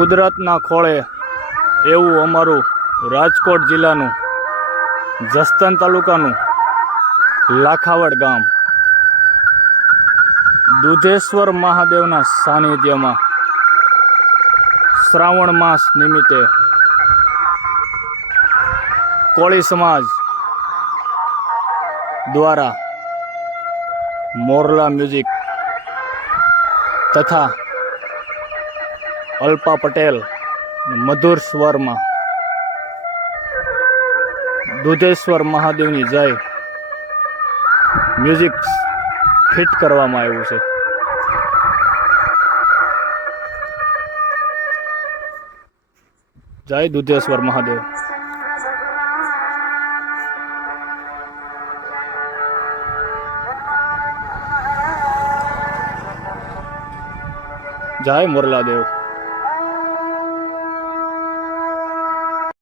કુદરતના ખોળે એવું અમારું રાજકોટ જિલ્લાનું જસ્તન તાલુકાનું લાખાવડ ગામ. દુધેશ્વર મહાદેવના સાનિધ્યમાં શ્રાવણ માસ નિમિત્તે કોળી સમાજ દ્વારા મોરલા મ્યુઝિક તથા અલ્પા પટેલ, મધુર સ્વરમાં. દુધેશ્વર મહાદેવની જય. મ્યુઝિક ફિટ કરવામાં આવ્યું છે. જય દુધેશ્વર મહાદેવ. જય મોરલા દેવ